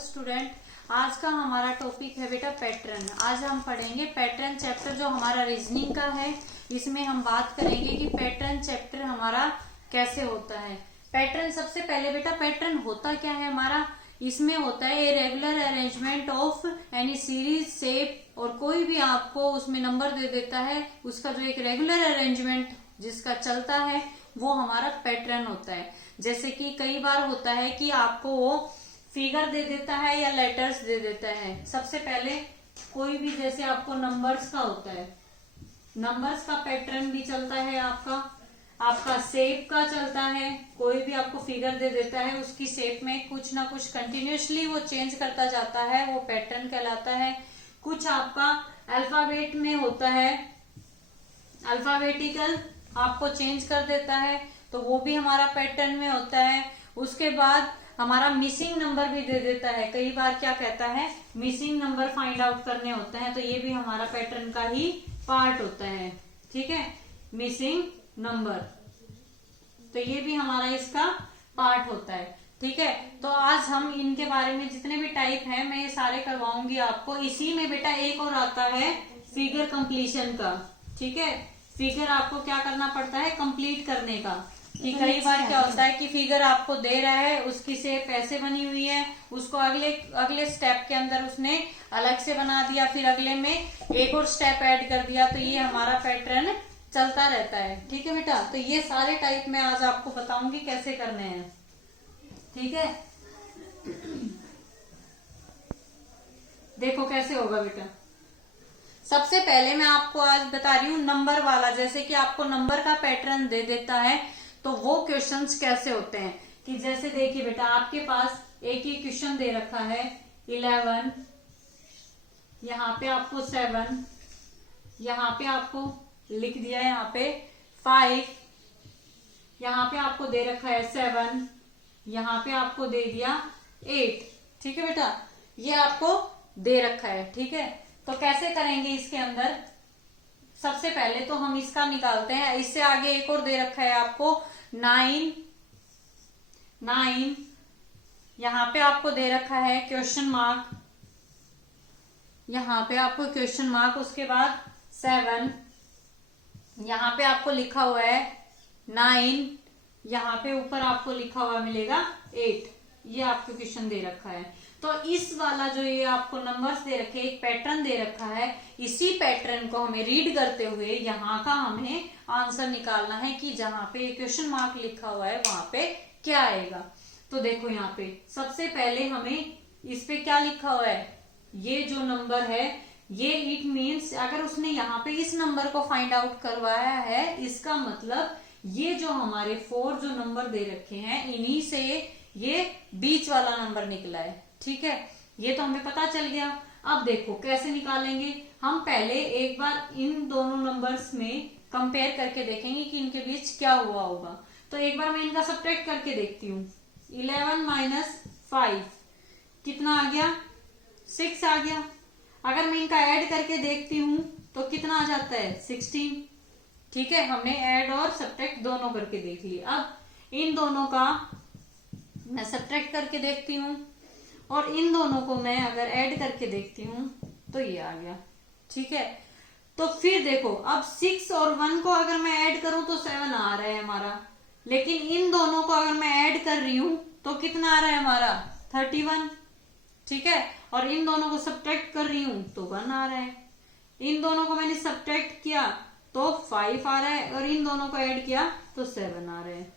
Student, आज का हमारा टॉपिक है बेटा पैटर्न। आज हम पढ़ेंगे पैटर्न चैप्टर जो हमारा रीजनिंग का है। इसमें हम बात करेंगे कि पैटर्न चैप्टर हमारा कैसे होता है। पैटर्न सबसे पहले बेटा पैटर्न होता क्या है हमारा, इसमें होता है a regular arrangement of any series shape, और कोई भी आपको उसमें नंबर दे देता है, उसका जो एक रेगुलर अरेंजमेंट जिसका चलता है वो हमारा पैटर्न होता है। जैसे कि कई बार होता है कि आपको वो फिगर दे देता है या लेटर्स दे देता है। सबसे पहले कोई भी जैसे आपको नंबर्स का होता है, नंबर्स का पैटर्न भी चलता है, आपका शेप का चलता है। कोई भी आपको फिगर दे देता है, उसकी शेप में कुछ ना कुछ कंटिन्यूअसली वो चेंज करता जाता है, वो पैटर्न कहलाता है। कुछ आपका अल्फाबेट में होता है, अल्फाबेटिकल आपको चेंज कर देता है, तो वो भी हमारा पैटर्न में होता है। उसके बाद हमारा मिसिंग नंबर भी दे देता है। कई बार क्या कहता है, मिसिंग नंबर फाइंड आउट करने होते हैं, तो ये भी हमारा पैटर्न का ही पार्ट होता है। ठीक है, मिसिंग नंबर, तो ये भी हमारा इसका पार्ट होता है। ठीक है, तो आज हम इनके बारे में जितने भी टाइप है मैं ये सारे करवाऊंगी आपको। इसी में बेटा एक और आता है फिगर कंप्लीशन का। ठीक है, फिगर आपको क्या करना पड़ता है, कंप्लीट करने का। कि कई बार क्या होता है कि फिगर आपको दे रहा है, उसकी शेप ऐसे बनी हुई है, उसको अगले स्टेप के अंदर उसने अलग से बना दिया, फिर अगले में एक और स्टेप ऐड कर दिया, तो ये हमारा पैटर्न चलता रहता है। ठीक है बेटा, तो ये सारे टाइप में आज आपको बताऊंगी कैसे करने हैं। ठीक है, देखो कैसे होगा बेटा। सबसे पहले मैं आपको आज बता रही हूँ नंबर वाला। जैसे कि आपको नंबर का पैटर्न दे देता है, तो वो क्वेश्चंस कैसे होते हैं कि जैसे देखिए बेटा, आपके पास एक ही क्वेश्चन दे रखा है 11, यहाँ पे आपको 7, यहाँ पे आपको लिख दिया है यहाँ पे 5, यहाँ पे आपको दे रखा है 7, यहाँ पे आपको दे दिया 8। ठीक है बेटा, ये आपको दे रखा है। ठीक है, तो कैसे करेंगे इसके अंदर, सबसे पहले तो हम इसका निकालते हैं। इससे आगे एक और दे रखा है आपको 9, यहाँ पे आपको दे रखा है क्वेश्चन मार्क, यहाँ पे आपको क्वेश्चन मार्क, उसके बाद 7, यहाँ पे आपको लिखा हुआ है 9, यहाँ पे ऊपर आपको लिखा हुआ मिलेगा 8। ये आपको क्वेश्चन दे रखा है। तो इस वाला जो ये आपको नंबर्स दे रखे, एक पैटर्न दे रखा है, इसी पैटर्न को हमें रीड करते हुए यहाँ का हमें आंसर निकालना है कि जहां पे क्वेश्चन मार्क लिखा हुआ है वहां पे क्या आएगा। तो देखो यहाँ पे सबसे पहले हमें इस पे क्या लिखा हुआ है, ये जो नंबर है ये इट मीन्स, अगर उसने यहाँ पे इस नंबर को फाइंड आउट करवाया है, इसका मतलब ये जो हमारे 4 जो नंबर दे रखे हैं, इन्हीं से ये बीच वाला नंबर निकला है। ठीक है, ये तो हमें पता चल गया। अब देखो कैसे निकालेंगे। हम पहले एक बार इन दोनों नंबर्स में कंपेयर करके देखेंगे कि इनके बीच क्या हुआ होगा। तो एक बार मैं इनका सब्ट्रैक्ट करके देखती हूँ। 11 माइनस 5 कितना आ गया, 6 आ गया। अगर मैं इनका ऐड करके देखती हूँ तो कितना आ जाता है, 16। ठीक है, हमने ऐड और सब्ट्रैक्ट दोनों करके देख लिया। अब इन दोनों का मैं सब्ट्रैक्ट करके देखती हूँ, और इन दोनों को मैं अगर ऐड करके देखती हूँ तो ये आ गया। ठीक है, तो फिर देखो अब 6 और 1 को अगर मैं ऐड करूं तो 7 आ रहा है हमारा, लेकिन इन दोनों को अगर मैं ऐड कर रही हूं तो कितना आ रहा है हमारा, 31। ठीक है, और इन दोनों को सब्ट्रैक्ट कर रही हूं तो 1 आ रहा है। इन दोनों को मैंने सब्ट्रैक्ट किया तो 5 आ रहा है, और इन दोनों को ऐड किया तो 7 आ रहा है।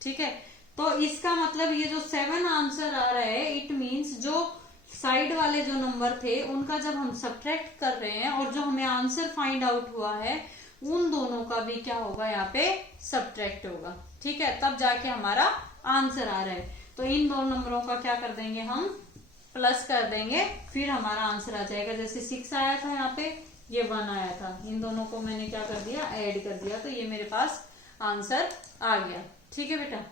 ठीक है, तो इसका मतलब ये जो 7 आंसर आ रहा है, इट मीन्स जो साइड वाले जो नंबर थे उनका जब हम सब्ट्रैक्ट कर रहे हैं और जो हमें आंसर फाइंड आउट हुआ है, उन दोनों का भी क्या होगा, यहाँ पे सब्ट्रैक्ट होगा। ठीक है, तब जाके हमारा आंसर आ रहा है। तो इन दो नंबरों का क्या कर देंगे, हम प्लस कर देंगे, फिर हमारा आंसर आ जाएगा। जैसे 6 आया था यहाँ पे, ये 1 आया था, इन दोनों को मैंने क्या कर दिया, ऐड कर दिया, तो ये मेरे पास आंसर आ गया। ठीक है बेटा,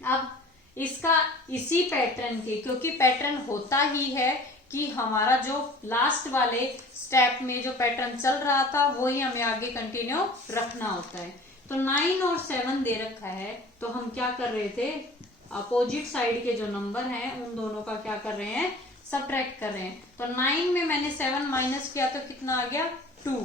अब इसका इसी पैटर्न के, क्योंकि पैटर्न होता ही है कि हमारा जो लास्ट वाले स्टेप में जो पैटर्न चल रहा था वही हमें आगे कंटिन्यू रखना होता है। तो 9 और 7 दे रखा है, तो हम क्या कर रहे थे, अपोजिट साइड के जो नंबर हैं उन दोनों का क्या कर रहे हैं, सब्ट्रैक्ट कर रहे हैं। तो 9 में मैंने 7 माइनस किया तो कितना आ गया 2।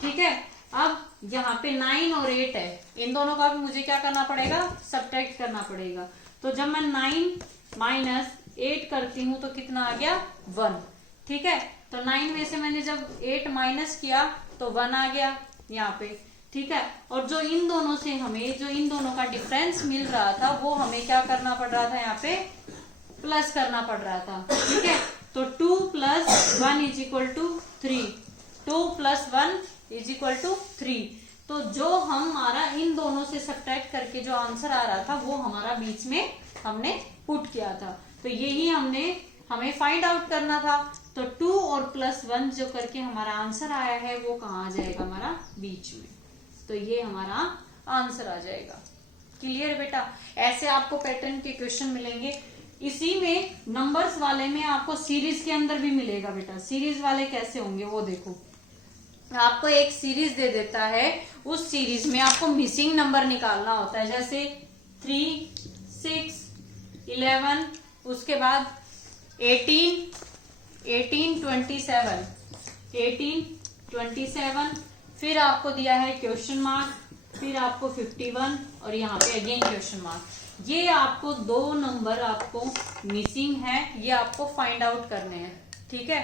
ठीक है, अब यहाँ पे 9 और 8 है, इन दोनों का भी मुझे क्या करना पड़ेगा, सब्ट्रैक्ट करना पड़ेगा। तो जब मैं 9 माइनस 8 करती हूँ तो कितना आ गया 1। ठीक है, तो 9 में से मैंने जब 8 माइनस किया तो 1 आ गया यहाँ पे। ठीक है, और जो इन दोनों से हमें जो इन दोनों का डिफरेंस मिल रहा था वो हमें क्या करना पड़ रहा था, यहाँ पे प्लस करना पड़ रहा था। ठीक है, तो 2 + 1 = 3, 2 + 1 = 3। तो जो हमारा इन दोनों से सब्ट्रैक्ट करके जो आंसर आ रहा था वो हमारा बीच में हमने पुट किया था। तो यही हमें फाइंड आउट करना था। तो 2 और +1 जो करके हमारा आंसर आया है वो कहाँ आ जाएगा, हमारा बीच में। तो ये हमारा आंसर आ जाएगा। क्लियर बेटा, ऐसे आपको पैटर्न के क्वेश्चन मिलेंगे। इसी में नंबर्स वाले में आपको सीरीज के अंदर भी मिलेगा बेटा। सीरीज वाले कैसे होंगे वो देखो, आपको एक सीरीज दे देता है, उस सीरीज में आपको मिसिंग नंबर निकालना होता है, जैसे 3, 6, 11, उसके बाद 18, 27, 27, फिर आपको दिया है क्वेश्चन मार्क, फिर आपको 51 और यहाँ पे अगेन क्वेश्चन मार्क। ये आपको 2 नंबर आपको मिसिंग है, ये आपको फाइंड आउट करने हैं। ठीक है,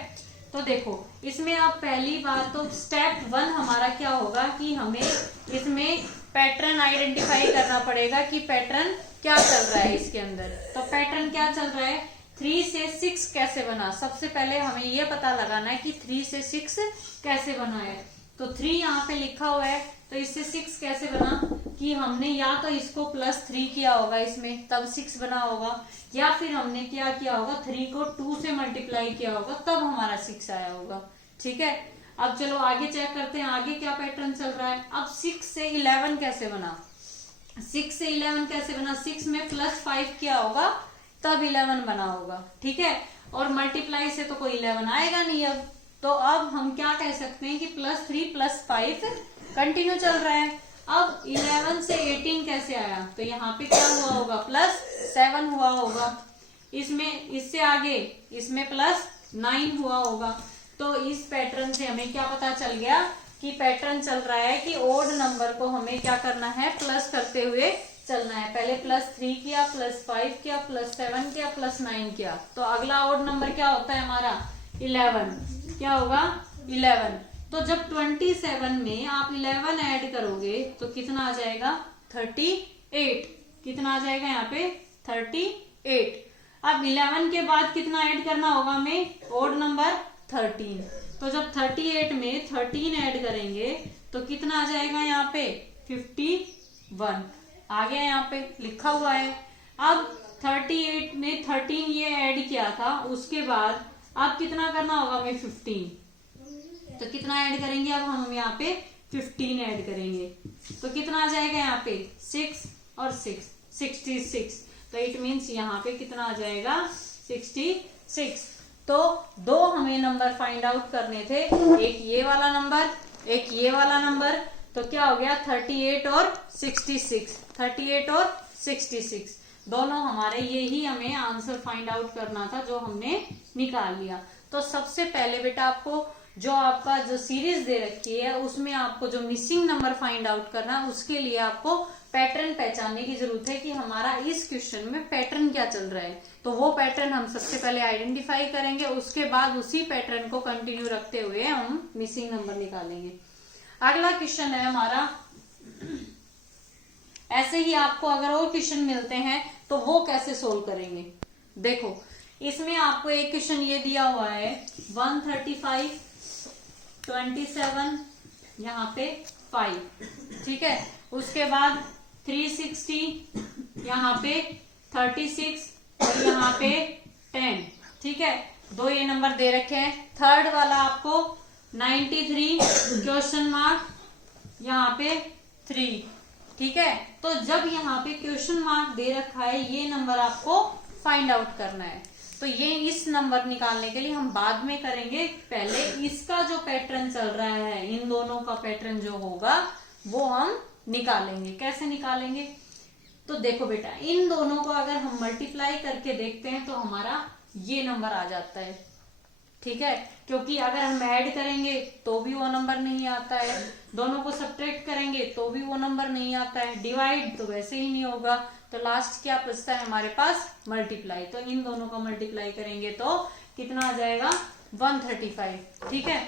तो देखो इसमें आप पहली बार तो स्टेप 1 हमारा क्या होगा कि हमें इसमें पैटर्न आइडेंटिफाई करना पड़ेगा कि पैटर्न क्या चल रहा है इसके अंदर। तो पैटर्न क्या चल रहा है, 3 से 6 कैसे बना, सबसे पहले हमें ये पता लगाना है कि 3 से 6 कैसे बना है। तो 3 यहाँ पे लिखा हुआ है, तो इससे 6 कैसे बना कि हमने या तो इसको +3 किया होगा इसमें तब 6 बना होगा, या फिर हमने क्या किया होगा 3 को 2 से मल्टीप्लाई किया होगा तब हमारा 6 आया होगा। ठीक है, अब चलो आगे चेक करते हैं आगे क्या पैटर्न चल रहा है। अब 6 से 11 कैसे बना, 6 से 11 कैसे बना, 6 में +5 किया होगा तब 11 बना होगा। ठीक है, और मल्टीप्लाई से तो कोई 11 आएगा नहीं अब। तो अब हम क्या कह सकते हैं कि +3 + 5 कंटिन्यू चल रहा है। अब 11 से 18 कैसे आया, तो यहाँ पे क्या हुआ होगा, +7 हुआ होगा। इसमें इससे आगे इसमें +9 हुआ होगा। तो इस पैटर्न से हमें क्या पता चल गया कि पैटर्न चल रहा है कि ओड नंबर को हमें क्या करना है, प्लस करते हुए चलना है। पहले +3 किया, +5 किया, +7 किया, +9 किया। तो अगला ओड नंबर क्या होता है हमारा 11, क्या होगा 11। तो जब 27 में आप 11 ऐड करोगे तो कितना आ जाएगा 38। कितना आ जाएगा यहाँ पे 38। अब 11 के बाद कितना ऐड करना होगा हमें, ओड नंबर 13। तो जब 38 में 13 ऐड करेंगे तो कितना आ जाएगा यहाँ पे 51 आ गया, यहाँ पे लिखा हुआ है। अब 38 में 13 ये ऐड किया था, उसके बाद अब कितना करना होगा हमें 15। तो कितना ऐड करेंगे, अब हम यहाँ पे 15 ऐड करेंगे तो कितना आ जाएगा यहाँ पे 6 और 6 66। तो इट मीन्स यहाँ पे कितना आ जाएगा 66। तो 2 हमें नंबर फाइंड आउट करने थे, एक ये वाला नंबर, एक ये वाला नंबर। तो क्या हो गया 38 और 66, 38 और 66 दोनों हमारे, यही हमें आंसर फाइंड आउट करना था जो हमने निकाल लिया। तो सबसे पहले बेटा आपको जो आपका जो सीरीज दे रखी है उसमें आपको जो मिसिंग नंबर फाइंड आउट करना है, उसके लिए आपको पैटर्न पहचानने की जरूरत है कि हमारा इस क्वेश्चन में पैटर्न क्या चल रहा है। तो वो पैटर्न हम सबसे पहले आइडेंटिफाई करेंगे, उसके बाद उसी पैटर्न को कंटिन्यू रखते हुए हम मिसिंग नंबर निकालेंगे। अगला क्वेश्चन है हमारा, ऐसे ही आपको अगर और क्वेश्चन मिलते हैं तो वो कैसे सोल्व करेंगे। देखो इसमें आपको एक क्वेश्चन ये दिया हुआ है 135, 27, यहाँ पे 5, ठीक है। उसके बाद 360, यहाँ पे 36 और यहाँ पे 10, ठीक है। 2 ये नंबर दे रखे हैं। थर्ड वाला आपको 93 क्वेश्चन मार्क यहाँ पे 3, ठीक है। तो जब यहाँ पे क्वेश्चन मार्क दे रखा है ये नंबर आपको फाइंड आउट करना है। तो ये इस नंबर निकालने के लिए हम बाद में करेंगे, पहले इसका जो पैटर्न चल रहा है, इन दोनों का पैटर्न जो होगा वो हम निकालेंगे। कैसे निकालेंगे, तो देखो बेटा, इन दोनों को अगर हम मल्टीप्लाई करके देखते हैं तो हमारा ये नंबर आ जाता है, ठीक है। क्योंकि अगर हम ऐड करेंगे तो भी वो नंबर नहीं आता है, दोनों को सब्ट्रैक्ट करेंगे तो भी वो नंबर नहीं आता है, डिवाइड तो वैसे ही नहीं होगा, तो लास्ट क्या बचता है हमारे पास, मल्टीप्लाई। तो इन दोनों को मल्टीप्लाई करेंगे तो कितना आ जाएगा, 135, ठीक है।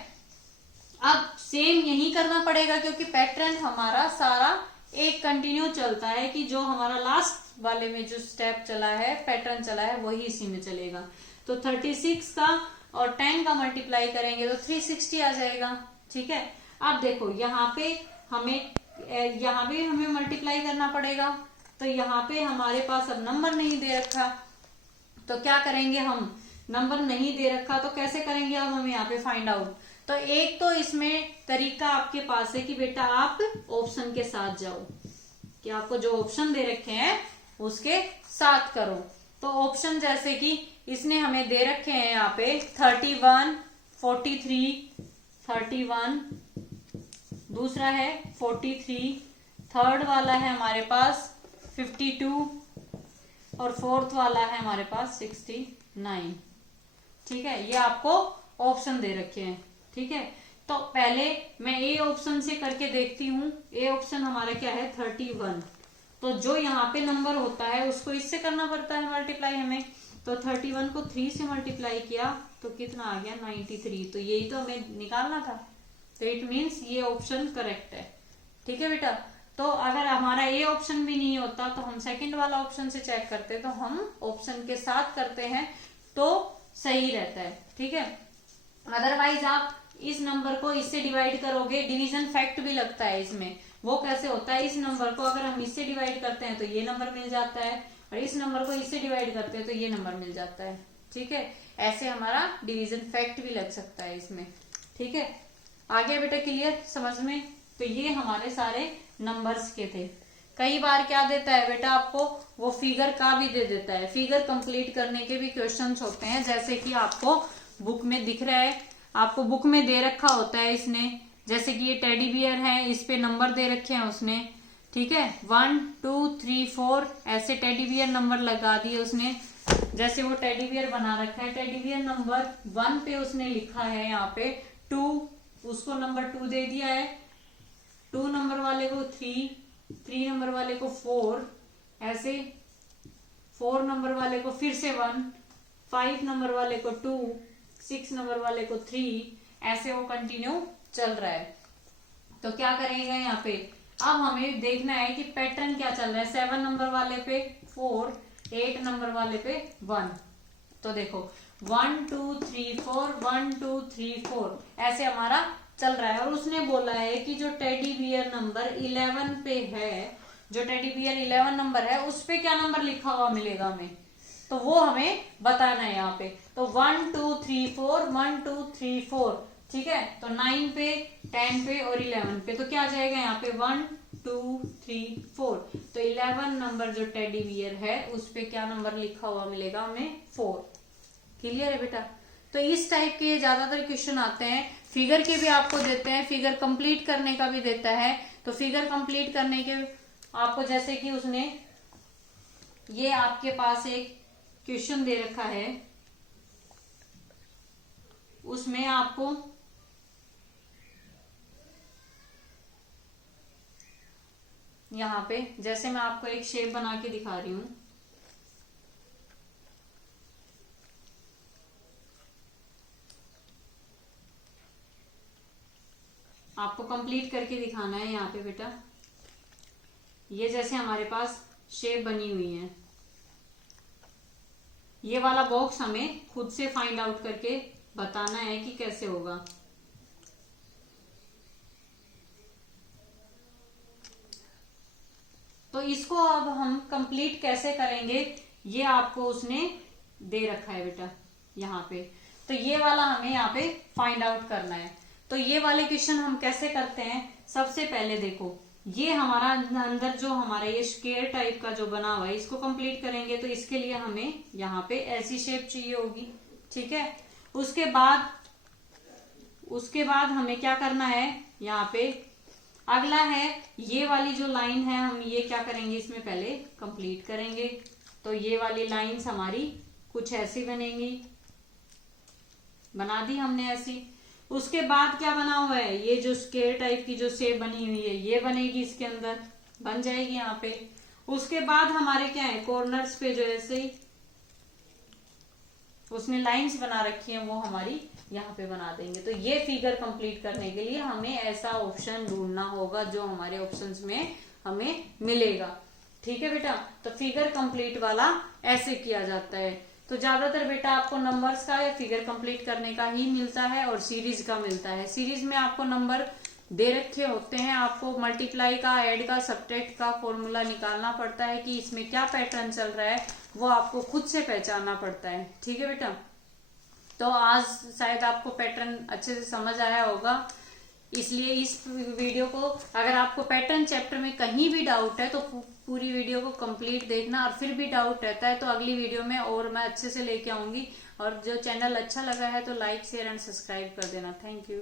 अब सेम यही करना पड़ेगा क्योंकि पैटर्न हमारा सारा एक कंटिन्यू चलता है कि जो हमारा लास्ट वाले में जो स्टेप चला है, पैटर्न चला है, वही इसी में चलेगा। तो 36 का और 10 का मल्टीप्लाई करेंगे तो 360 आ जाएगा, ठीक है। अब देखो यहाँ पे हमें मल्टीप्लाई करना पड़ेगा, तो यहाँ पे हमारे पास अब नंबर नहीं दे रखा, तो क्या करेंगे हम, नंबर नहीं दे रखा तो कैसे करेंगे अब हम यहाँ पे फाइंड आउट। तो एक तो इसमें तरीका आपके पास है कि बेटा आप ऑप्शन के साथ जाओ, कि आपको जो ऑप्शन दे रखे हैं उसके साथ करो। तो ऑप्शन जैसे कि इसने हमें दे रखे हैं यहाँ पे 31, 43, 31, दूसरा है 43, थर्ड वाला है हमारे पास 52 और फोर्थ वाला है हमारे पास 69, ठीक है। ये आपको ऑप्शन दे रखे हैं, ठीक है। तो पहले मैं ए ऑप्शन से करके देखती हूँ। ए ऑप्शन हमारा क्या है, 31। तो जो यहाँ पे नंबर होता है उसको इससे करना पड़ता है मल्टीप्लाई हमें। तो 31 को 3 से मल्टीप्लाई किया तो कितना आ गया, 93। तो यही तो हमें निकालना था, तो इट मीन्स ये ऑप्शन करेक्ट है, ठीक है बेटा। तो अगर हमारा ए ऑप्शन भी नहीं होता तो हम सेकंड वाला ऑप्शन से चेक करते, तो हम ऑप्शन के साथ करते हैं तो सही रहता है, ठीक है। अदरवाइज आप इस नंबर को इससे डिवाइड करोगे, डिवीजन फैक्ट भी लगता है इसमें। वो कैसे होता है, इस नंबर को अगर हम इससे डिवाइड करते हैं तो ये नंबर मिल जाता है, और इस नंबर को इससे डिवाइड करते हैं तो ये नंबर मिल जाता है, ठीक है। ऐसे हमारा डिवीजन फैक्ट भी लग सकता है इसमें, ठीक है। आ गया बेटा क्लियर समझ में। तो ये हमारे सारे नंबर्स के थे। कई बार क्या देता है बेटा आपको, वो फिगर का भी दे देता है, फिगर कंप्लीट करने के भी क्वेश्चंस होते हैं। जैसे कि आपको बुक में दिख रहा है, आपको बुक में दे रखा होता है इसने, जैसे कि ये टेडी बियर है, इस पे नंबर दे रखे हैं उसने, ठीक है। 1 2 3 4 ऐसे टेडी बियर नंबर लगा दिए उसने। जैसे वो टेडी बियर बना रखा है, टेडी बियर नंबर 1 पे उसने लिखा है यहाँ पे 2, उसको नंबर 2 दे दिया है, 2 नंबर वाले को 3, 3 नंबर वाले को 4, ऐसे 4 नंबर वाले को फिर से 1, 5 नंबर वाले को 2, 6 नंबर वाले को 3, ऐसे वो कंटिन्यू चल रहा है। तो क्या करेंगे यहाँ पे, अब हमें देखना है कि पैटर्न क्या चल रहा है। 7 नंबर वाले पे 4, 8 नंबर वाले पे 1। तो देखो 1 2 3 4, 1 2 3 4 ऐसे हमारा चल रहा है। और उसने बोला है कि जो टेडी बियर नंबर 11 पे है, जो टेडी बियर 11 नंबर है उस पे क्या नंबर लिखा हुआ मिलेगा हमें, तो वो हमें बताना है यहाँ पे। तो 1 2 3 4, 1 2 3 4, ठीक है। तो 9 पे, 10 पे और 11 पे, तो क्या आ जाएगा यहाँ पे 1 2 3 4। तो 11 नंबर जो टेडी बियर है उस पे क्या नंबर लिखा हुआ मिलेगा हमें, 4। क्लियर है बेटा। तो इस टाइप के ज्यादातर क्वेश्चन आते हैं। फिगर के भी आपको देते हैं, फिगर कंप्लीट करने का भी देता है। तो फिगर कंप्लीट करने के आपको, जैसे कि उसने ये आपके पास एक क्वेश्चन दे रखा है, उसमें आपको यहाँ पे, जैसे मैं आपको एक शेप बना के दिखा रही हूं, आपको कंप्लीट करके दिखाना है यहाँ पे बेटा। ये जैसे हमारे पास शेप बनी हुई है, ये वाला बॉक्स हमें खुद से फाइंड आउट करके बताना है कि कैसे होगा। तो इसको अब हम कंप्लीट कैसे करेंगे, ये आपको उसने दे रखा है बेटा यहाँ पे। तो ये वाला हमें यहाँ पे फाइंड आउट करना है। तो ये वाले क्वेश्चन हम कैसे करते हैं, सबसे पहले देखो ये हमारा अंदर जो हमारा ये स्क्वायर टाइप का जो बना हुआ है, इसको कंप्लीट करेंगे तो इसके लिए हमें यहाँ पे ऐसी शेप चाहिए होगी, ठीक है। उसके बाद हमें क्या करना है, यहाँ पे अगला है ये वाली जो लाइन है, हम ये क्या करेंगे, इसमें पहले कंप्लीट करेंगे। तो ये वाली लाइंस हमारी कुछ ऐसी बनेंगी, बना दी हमने ऐसी। उसके बाद क्या बना हुआ है, ये जो स्क्वायर टाइप की जो शेप बनी हुई है ये बनेगी, इसके अंदर बन जाएगी यहाँ पे। उसके बाद हमारे क्या है, कॉर्नर्स पे जो ऐसे ही उसने लाइंस बना रखी हैं वो हमारी यहाँ पे बना देंगे। तो ये फिगर कंप्लीट करने के लिए हमें ऐसा ऑप्शन ढूंढना होगा जो हमारे ऑप्शंस में हमें मिलेगा। ठीक है बेटा, तो फिगर कंप्लीट वाला ऐसे किया जाता है। तो ज्यादातर बेटा आपको नंबर्स का या फिगर कंप्लीट करने का ही मिलता है और सीरीज का मिलता है। सीरीज में आपको नंबर दे रखे होते हैं, आपको मल्टीप्लाई का, ऐड का, सब्ट्रैक्ट का फॉर्मूला निकालना पड़ता है कि इसमें क्या पैटर्न चल रहा है, वो आपको खुद से पहचानना पड़ता है। ठीक है बेटा, तो आज शायद आपको पैटर्न अच्छे से समझ आया होगा, इसलिए इस वीडियो को, अगर आपको पैटर्न चैप्टर में कहीं भी डाउट है तो पूरी वीडियो को कंप्लीट देखना, और फिर भी डाउट रहता है तो अगली वीडियो में और मैं अच्छे से लेके आऊंगी। और जो चैनल अच्छा लगा है तो लाइक, शेयर एंड सब्सक्राइब कर देना। Thank you.